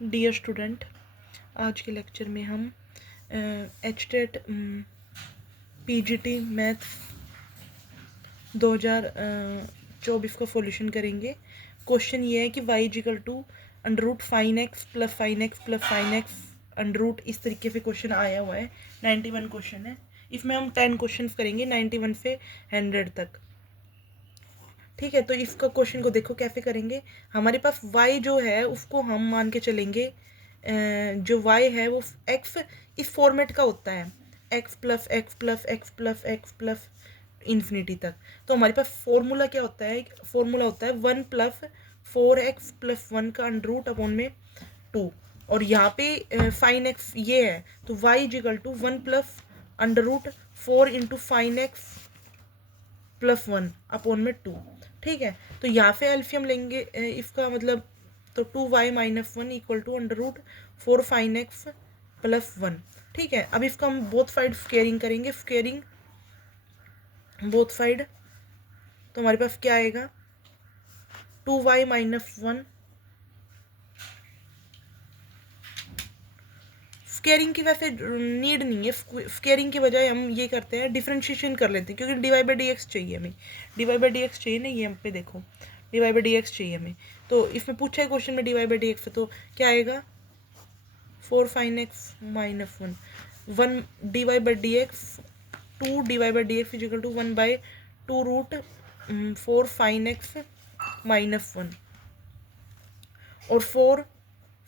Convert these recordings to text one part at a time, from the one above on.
Dear student, आज के lecture में हम एचटेट पीजीटी मैथ 2024 का सॉल्यूशन करेंगे। क्वेश्चन ये है कि y equal to under root sine x plus sine x plus sine x under root, इस तरीके से क्वेश्चन आया हुआ है। 91 क्वेश्चन है। इसमें हम 10 क्वेश्चन करेंगे 91 से 100 तक। ठीक है, तो इसका क्वेश्चन को देखो कैसे करेंगे। हमारे पास y जो है उसको हम मान के चलेंगे, जो y है वो x इस फॉर्मेट का होता है, x plus x plus x plus x plus infinity तक। तो हमारे पास फॉर्मूला क्या होता है? फॉर्मूला होता है 1 प्लस 4x प्लस 1 का अंडर रूट अपॉन में 2। और यहाँ पे फाइन एक्स ये है, तो y equal to 1 plus under root 4 into sine x plus 1 upon में 2। ठीक है, तो यहाँ पे एल्शियम लेंगे इसका मतलब, तो 2y minus 1 equal to under root 4 fine x plus 1। ठीक है, अब इसका हम बोथ साइड स्क्वेयरिंग करेंगे। स्क्वेयरिंग बोथ साइड, तो हमारे पास क्या आएगा? 2y minus 1। स्क्वेयरिंग की वैसे नीड नहीं है, स्क्वेयरिंग के बजाय हम ये करते हैं, डिफरेंशिएशन कर लेते हैं, क्योंकि डी बाई डी एक्स चाहिए हमें। डी बाई डी एक्स चाहिए ना, ये हम पे देखो डी बाई डी एक्स चाहिए हमें। तो इसमें पूछा है क्वेश्चन में डी बाई डी एक्स, तो क्या आएगा? 4 fine x minus 1 1 d by D x 2 d by D x equal to 1 by 2 root 4 fine x minus 1 और 4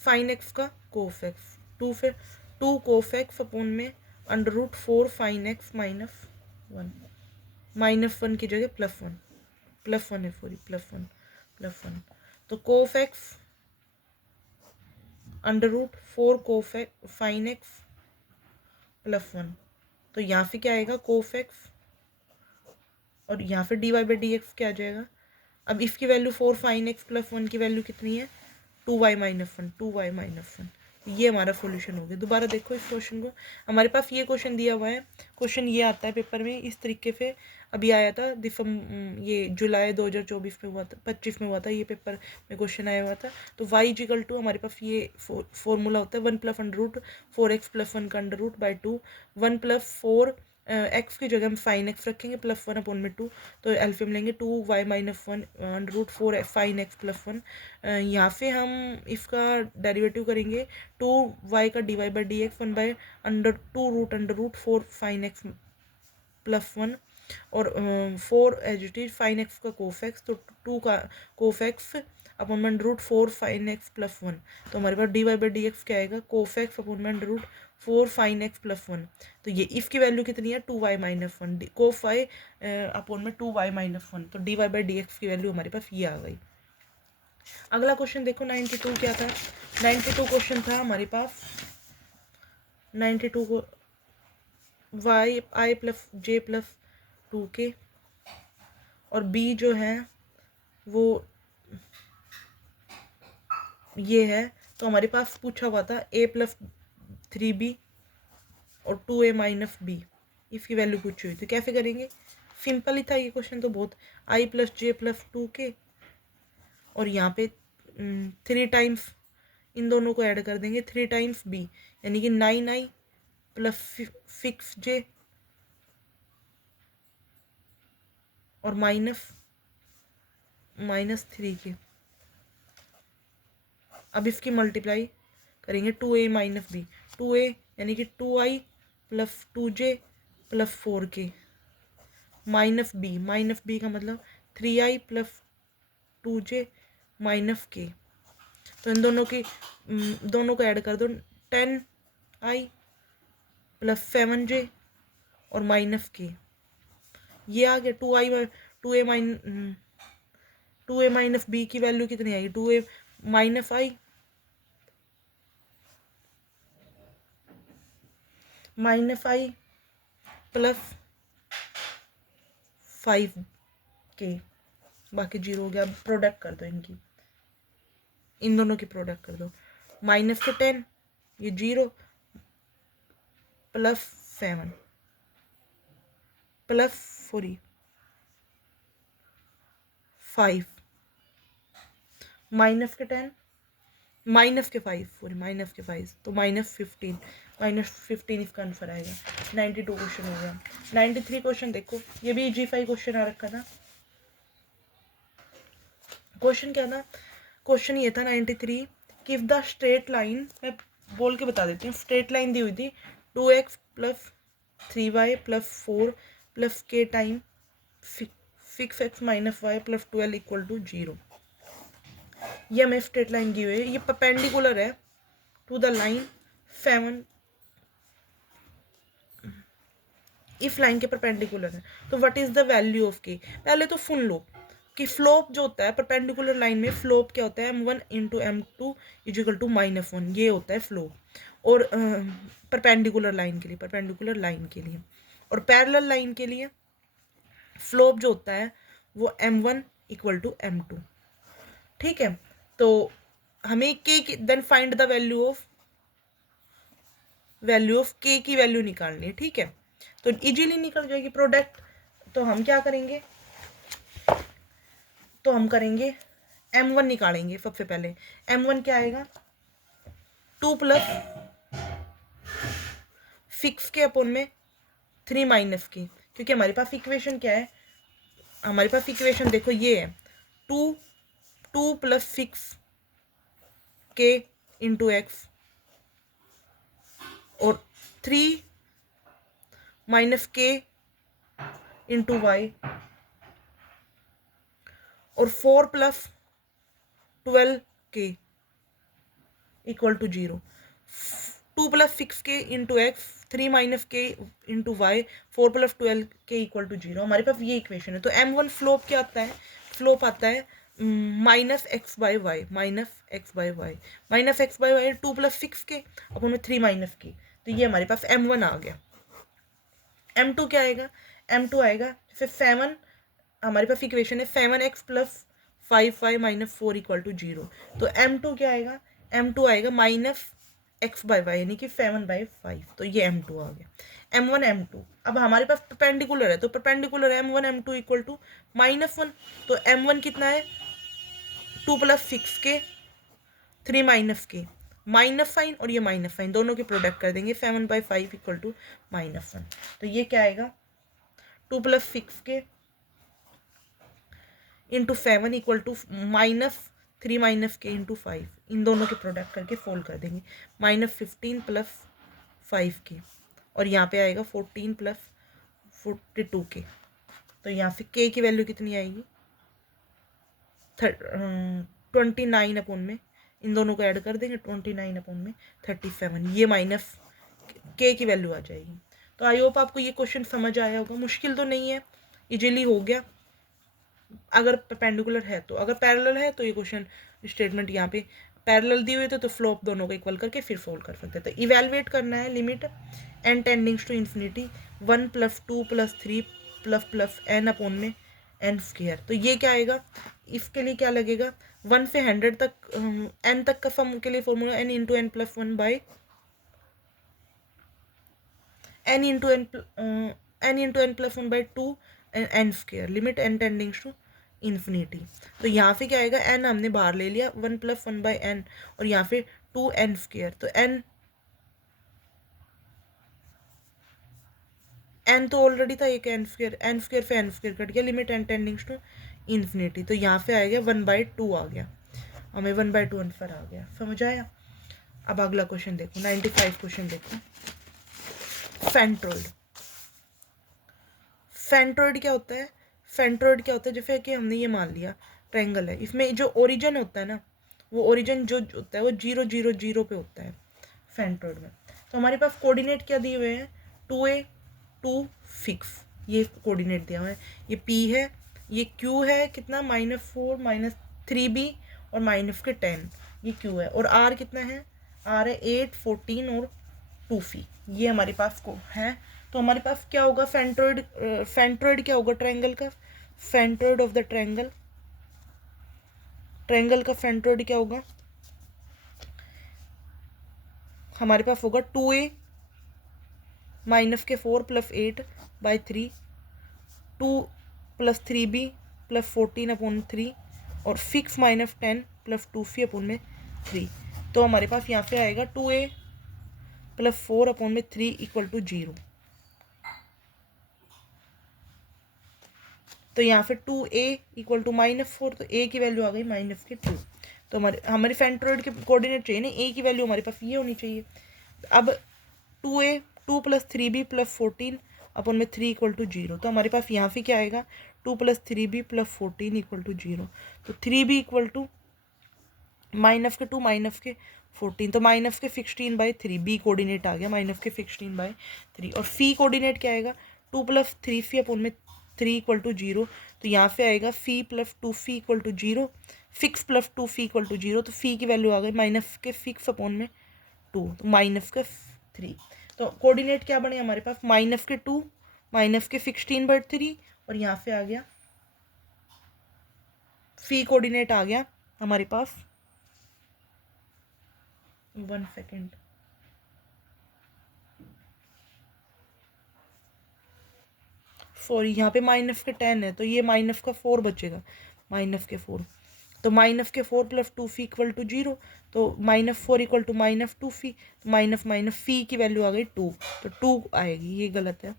फाइन एक्स का कोफ एक्स 2 फिर 2 कोफ एक्स अपॉन में under root 4 fine x minus 1। Minus 1 की जगह plus 1 है, sorry plus 1। तो कोफ X under root 4 कोफ एक्स फाइन एक्स प्लस 1। तो यहाँ पे क्या आएगा? कोफ एक्स, और यहाँ पे d Y by D x क्या आ जाएगा? अब इसकी वैल्यू 4 फाइन एक्स प्लस 1 की वैल्यू कितनी है? 2y minus 1, 2y minus 1। ये हमारा सॉल्यूशन हो गया। दोबारा देखो इस क्वेश्चन को, हमारे पास ये क्वेश्चन दिया हुआ है। क्वेश्चन ये आता है पेपर में इस तरीके से। अभी आया था ये जुलाई 2024 में हुआ था, 25 में हुआ था, ये पेपर में क्वेश्चन आया हुआ था। तो y इजिकल टू हमारे पास ये फॉर्मूला होता है 1 plus under root 4x plus 1 का under root by 2। 1 plus 4 x की जगह हम फाइन एक्स रखेंगे प्लस 1 अपॉन में 2। तो एल्फियम लेंगे 2y minus 1 under root 4 fine x plus 1। यहाँ से हम इसका डेरिवेटिव करेंगे 2y का d Y by D x 1 by under root 4 fine x plus 1 और 4 as it is sine x का कोफ एक्स, तो 2 का कोफ x upon under root 4 fine x plus 1। तो हमारे पास D Y by D x क्या आएगा? कोफ x upon under root 4 fine x plus 1। तो ये इसकी वैल्यू कितनी है? 2y माइनस 1 कोफ y अपॉन में 2y माइनस 1। तो d Y by D x की वैल्यू हमारे पास ये आ गई। अगला क्वेश्चन देखो 92 क्या था? 92 क्वेश्चन था हमारे पास। 92 को y i plus J plus 2k और b जो है वो ये है। तो हमारे पास पूछा हुआ था a प्लस 3b और 2a माइनस b, इसकी वैल्यू पूछी हुई थी। कैसे करेंगे? सिंपल ही था ये क्वेश्चन तो बहुत। i plus J plus 2k और यहाँ पे 3 टाइम्स इन दोनों को ऐड कर देंगे, 3 टाइम्स b, यानी कि 9i प्लस 6j और माइनस 3k। अब इसकी मल्टीप्लाई करेंगे 2a माइनस b, 2a यानी कि 2i plus 2j plus 4k minus b का मतलब 3i plus 2j minus k। तो इन दोनों को ऐड कर दो, 10i प्लस 7j और माइनस k। ये आ गया 2a माइनस b की वैल्यू कितनी आएगी? 2a minus i plus 5k, बाकी जीरो हो गया। अब प्रोडक्ट कर दो इन दोनों की प्रोडक्ट कर दो। माइनस के 10, ये 0 प्लस 7 प्लस 5 माइनस के 10 -5 तो -15 इसका आंसर आएगा। 92 क्वेश्चन हो गया। 93 क्वेश्चन देखो, ये भी G5 क्वेश्चन आ रखा था। क्वेश्चन क्या था? क्वेश्चन ये था 93 कि इफ द स्ट्रेट लाइन, मैं बोल के बता देती हूँ, स्ट्रेट लाइन दी हुई थी 2x + 3y + 4 + k time 6x - y + 12 = 0। ये हमें स्ट्रेट लाइन दी हुई है, ये परपेंडिकुलर है to the line 7, if line के परपेंडिकुलर है। तो what is the value of k? पहले तो सुन लो कि फ्लोप जो होता है परपेंडिकुलर लाइन में, फ्लोप क्या होता है? m1 × m2 = -1, ये होता है फ्लोप। और परपेंडिकुलर लाइन के लिए और पैरेलल लाइन के लिए फ्लोप जो होता है वो m1 = m2। ठीक है, तो हमें k then find the value of k की वैल्यू निकालनी है। ठीक है, तो इजीली निकल जाएगी प्रोडक्ट। तो हम क्या करेंगे? तो हम करेंगे m1 निकालेंगे सबसे पहले। m1 क्या आएगा? 2 + 6 के अपॉन में 3 - के, क्योंकि हमारे पास इक्वेशन क्या है? हमारे पास इक्वेशन देखो ये है 2 + 6 के × x और 3 - के × y और 4 + 12 के = 0। 2 + 6 के × x, 3 - के × y, 4 + 12 के = 0। हमारे पास ये इक्वेशन है। तो m1 फ्लोप क्या आता है? फ्लोप आता है -x/y, -x/y 2 + 6 के अपन में 3 - के। तो ये हमारे पास m1 आ गया। m2 क्या आएगा? m2 आएगा फिर 7, हमारे पास इक्वेशन है 7x + 5y - 4 = 0। तो m2 क्या आएगा? m2 आएगा -x/y, यानी कि 7/5। तो ये m2 आ गया। m1 m2। अब हमारे पास परपेंडिकुलर है, तो परपेंडिकुलर m1 m2 = -1। तो m1 कितना है? 2 + 6 के 3 - के, माइनस साइन और ये माइनस साइन दोनों के प्रोडक्ट कर देंगे, 7/5 = -1। तो ये क्या आएगा? 2 + 6 के × 7 = -3 - के × 5, इन दोनों के प्रोडक्ट करके फोल्ड कर देंगे, -15 + 5 के, और यहाँ पे आएगा 14 + 42 के। तो यहाँ से के की वैल्यू कितनी आएगी? 29/, इन दोनों को ऐड कर देंगे, 29/37, ये माइनस के की वैल्यू आ जाएगी। तो आई होप आपको ये क्वेश्चन समझ आया होगा। मुश्किल तो नहीं है, इजीली हो गया अगर परपेंडिकुलर है तो। अगर पैरेलल है तो ये क्वेश्चन स्टेटमेंट यहाँ पे पैरेलल दी हुई थे तो फ्लोप दोनों को इक्वल करके फिर फोल्ड कर सकते थे। इवेलुएट करना है limit n tendings to infinity 1 + 2 + 3 + n/n²। तो ये क्या आएगा? इसके लिए क्या लगेगा? 1 से 100 तक, n तक का सम के लिए formula n × n + 1 / n × n + 1/2 n², limit n tendings to infinity. तो यहाँ पे क्या आएगा? n हमने बाहर ले लिया, 1 + 1/n, और यहाँ पे 2n²। तो n तो ऑलरेडी था, एक n² से n² कट गया, limit n tendings to infinity. तो यहाँ पे आएगा 1/2 आ गया, हमें 1/2 आंसर आ गया। समझ आया? अब अगला क्वेश्चन देखो, 95 क्वेश्चन देखो। सेंट्रोइड क्या होता है? सेंट्रोइड क्या होता है? जैसे कि हमने ये मान लिया ट्रायंगल है, इसमें जो ओरिजिन होता है ना, वो ओरिजिन जो होता है वो 0 0 0 पे होता है सेंट्रोइड में। तो हमारे पास कोऑर्डिनेट क्या दिए हुए हैं? 2a 2 6, ये कोऑर्डिनेट दिया हुआ है। ये p है, ये q है, कितना? -4 -3b और -10, ये q है। और r कितना है? r है 8 14 और 2c, ये हमारे पास को है। तो हमारे पास क्या होगा? सेंट्रोइड क्या होगा ट्रायंगल का? सेंट्रोइड ऑफ द ट्रायंगल का सेंट्रोइड क्या होगा? हमारे पास होगा 2a -4 + 8/3, 2 + 3b + 14/3 और 6 - 10 + 2c/3। तो हमारे पास यहाँ पे आएगा 2a प्लस 4 अपॉन में 3 इक्वल टू 0। तो यहाँ पे 2a इक्वल टू -4, तो a की वैल्यू आ गई -2। तो हमारे सेंट्रोइड के कोऑर्डिनेट चाहिए ना, a की वैल्यू हमारे पास ये होनी चाहिए। अब 2a 2 + 3b + 14 अपॉन में 3 इक्वल टू 0। तो हमारे पास यहाँ पे क्या आएगा 2 + 3b + 14 इक्वल टू 0। तो 3b इक्वल टू -2 -14, तो -16/3 बी कोऑर्डिनेट आ गया -16/3। और फी कोऑर्डिनेट क्या आएगा 2 + 3φ अपॉन में 3 इक्वल टू 0। तो यहाँ पे आएगा φ + 2φ इक्वल टू 0, फिक्स + 2φ इक्वल टू 0। तो फी की वैल्यू आ गई -6 अपॉन में 2, तो -3। तो कोऑर्डिनेट क्या बने हमारे पास -2 -16/3, और यहाँ पे आ गया फी कोऑर्डिनेट आ गया हमारे पास 1 सेकेंड, सॉरी यहाँ पे -10 है, तो ये -4 बचेगा, -4। तो -4 + 2φ इक्वल टू 0, तो -4 इक्वल टू -2φ, -φ की वैल्यू आ गई 2, तो 2 आएगी, ये गलत है,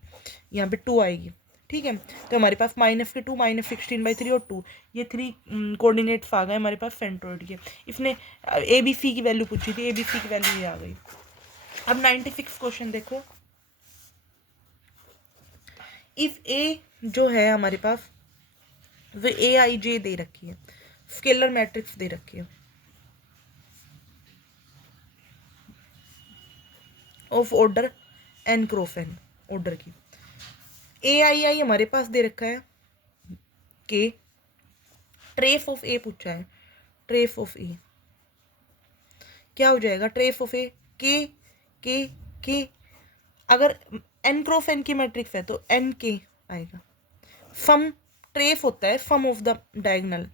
यहाँ पे 2 आएगी। ठीक है, तो हमारे पास -2 -16/3 और 2, ये 3 कोऑर्डिनेट्स आ गए हमारे पास सेंट्रोइड के। इसने ए बी सी की वैल्यू पूछी थी, ए बी सी की वैल्यू ये आ गई। अब 96 क्वेश्चन देखो। इफ ए जो है हमारे पास वो AIJ दे रखी है, स्केलर मैट्रिक्स दे रखी है of order n cross n order की। AII हमारे पास दे रखा है के, ट्रेस ऑफ ए पूछा है, ट्रेस ऑफ ए क्या हो जाएगा, ट्रेस ऑफ ए के। अगर n क्रॉस n की मैट्रिक्स है तो n के आएगा। सम ट्रेस होता है sum of the diagonal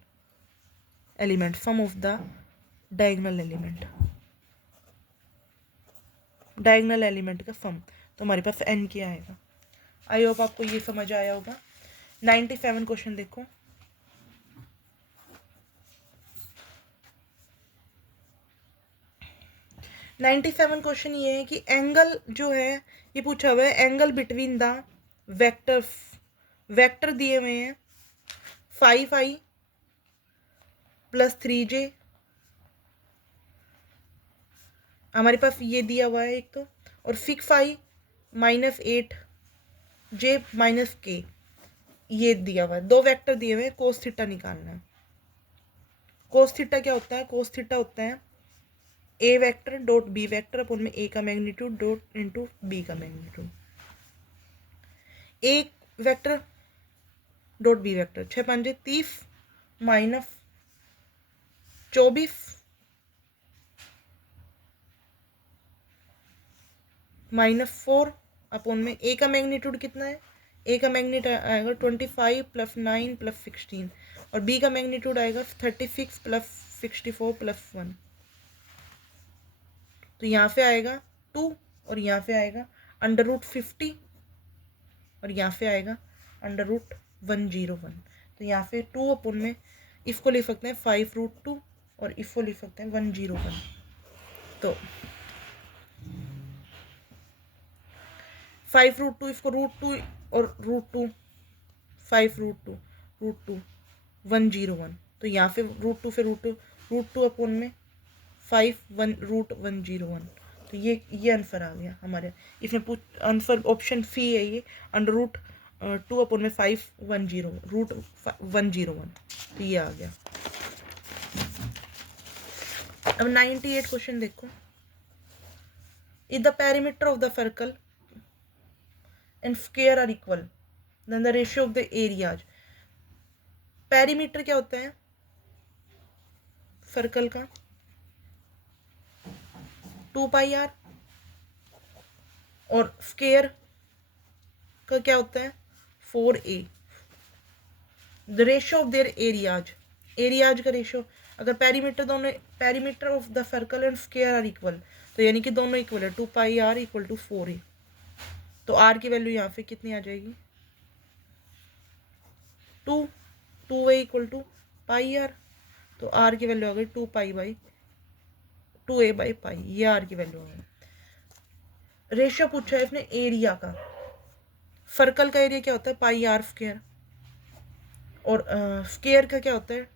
element, sum of the diagonal element, diagonal element का सम। तो हमारे पास n के आएगा। आई होप आपको ये समझ आया होगा। 97 क्वेश्चन देखो। क्वेश्चन ये है कि एंगल जो है ये पूछा हुआ है, angle between the vectors, vector दिए हुए हैं 5i + 3j, हमारे पास ये दिया हुआ है एक तो, और 6i -8j -k ये दिया हुआ है। दो वेक्टर दिए हुए हैं, कोस थीटा निकालना है। कोस थीटा क्या होता है, कोस थीटा होता है A vector dot B vector upon में ए का मैग्नीट्यूड डॉट इनटू बी का magnitude. A vector dot B vector 6 × 5 = 30 -24 -4 upon में ए का मैग्नीट्यूड कितना है, ए का मैग्नीट्यूड आएगा 25 + 9 + 16, और बी का मैग्नीट्यूड आएगा 36 + 64 + 1। तो यहाँ पे आएगा 2, और यहाँ पे आएगा √50, और यहाँ पे आएगा √101। तो यहाँ पे 2 अपॉन में इसको लिख सकते हैं 5√2, और इसको लिख सकते हैं 101। तो 5√2 इसको √2 और √2 5√2 √2 101। तो यहाँ पे √2 से √2 अपॉन में 5 √101। तो ये आंसर आ गया हमारे। इसमें आंसर ऑप्शन सी है ये, √2 अपॉन में 5 101 तो ये आ गया। अब 98 क्वेश्चन देखो। If the perimeter of the circle and square are equal then the ratio of the areas. Perimeter क्या होता है सर्कल का, 2πr, और स्क्वायर का क्या होता है 4a। The ratio of their areas, areas का रेशियो, अगर perimeter of the circle and square are equal, तो यानी कि दोनों इक्वल है, 2πr = 4a। तो r की वैल्यू यहाँ पे कितनी आ जाएगी 2a = πr, तो r की वैल्यू आ गई 2π/2। 2a/पाई, ये आर की वैल्यू है। रेशियो पूछा है इसने एरिया का। सर्कल का एरिया क्या होता है? पाई आर स्क्वायर। और स्क्वायर का क्या होता है?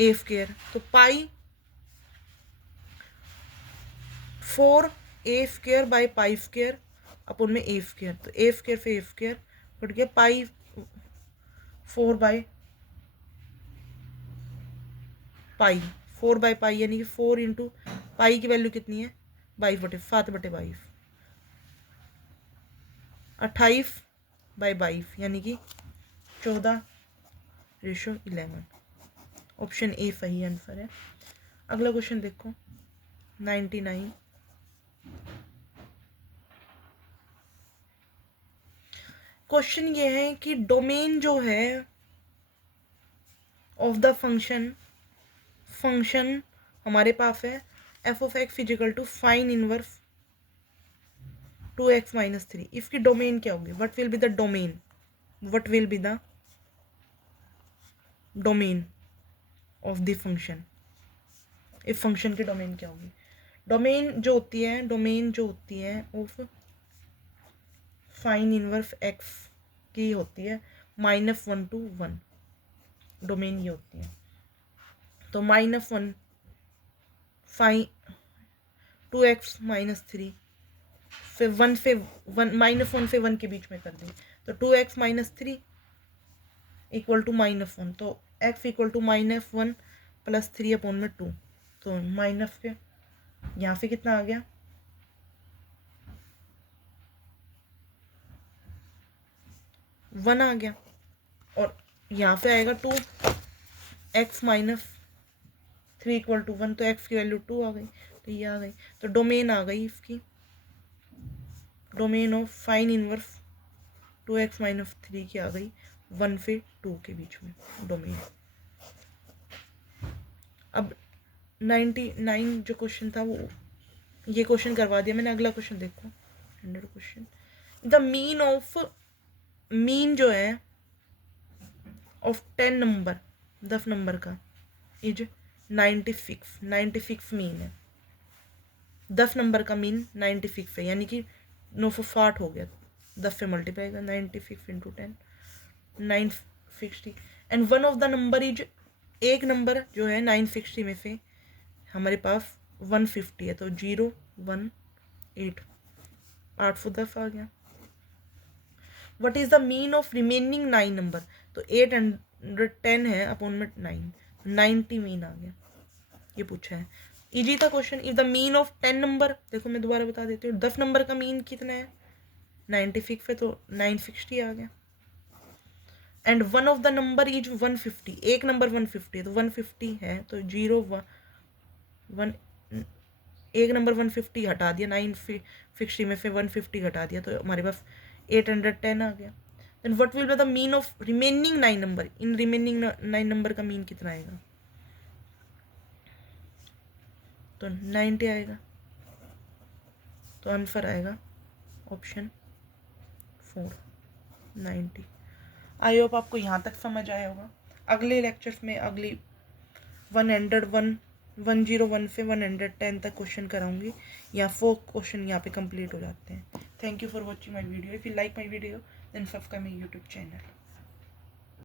ए स्क्वायर। तो पाई 4a² / पाई² अपन में a²। तो a² से a² कट गया, पाई 4/पाई, 4/पाई यानी कि 4 इंटू पाई की वैल्यू कितनी है? 22/7/22, 28/22 यानी कि 14:11। ऑप्शन ए सही आंसर है। अगला क्वेश्चन देखो 99। क्वेश्चन ये है कि डोमेन जो है ऑफ द फंक्शन हमारे पास है f(x) is equal to fine inverse 2x - 3। इसकी डोमेन क्या होगी? What will be the domain? What will be the domain of the function? इस फंक्शन की डोमेन क्या होगी? डोमेन जो होती है ऑफ फाइन इनवर्स x की होती है -1 to 1। डोमेन ये होती है। तो -1 फाइन 2x - 3 फिर 1 से 1 -1 से 1 के बीच में कर दी, तो 2x - 3 इक्वल टू -1। तो x इक्वल टू -1 + 3/2। तो माइनस के यहाँ से कितना आ गया? 1 आ गया। और यहाँ पे आएगा 2x - 3 इक्वल टू 1। तो x की वैल्यू 2 आ गई, तो ये आ गई। तो डोमेन आ गई इसकी, domain of fine inverse 2x - 3 की आ गई 1 से 2 के बीच में डोमेन। अब 99 जो क्वेश्चन था वो ये क्वेश्चन करवा दिया मैंने। अगला क्वेश्चन देखो 100 क्वेश्चन। द मीन जो है ऑफ 10 नंबर, 10 नंबर का इज 96 मीन है। 10 नंबर का मीन 96 है, यानी कि 960 हो गया। 10 से मल्टीप्लाई का 96 × 10 960। And one of the number is, एक नंबर जो है 960 में से हमारे पास 150 है। तो 0 1 8 810 आ गया। What is the mean of remaining 9 number? तो 810 है अपॉन में 9, 90 मीन आ गया। ये पूछा है, इजी था question. If the mean of 10 number, देखो मैं दोबारा बता देती हूँ, 10 नंबर का मीन कितना है? 96 है, तो 960 आ गया। And one of the number is 150, एक नंबर 150 है, तो 150 है, तो 0 1 एक नंबर 150 हटा दिया, 960 में से 150 हटा दिया, तो हमारे पास 810 आ गया। Then what will be the mean of remaining 9 number? इन रिमेनिंग 9 नंबर का मीन कितना आएगा? तो 90 आएगा। तो आंसर आएगा ऑप्शन 4 90। आई होप आपको यहाँ तक समझ आया होगा। अगले लेक्चर्स में अगली 101 से 110 तक क्वेश्चन कराऊंगी। यहाँ 4 क्वेश्चन यहाँ पे कंप्लीट हो जाते हैं। Thank you for watching my video. If you like my video then subscribe my YouTube channel.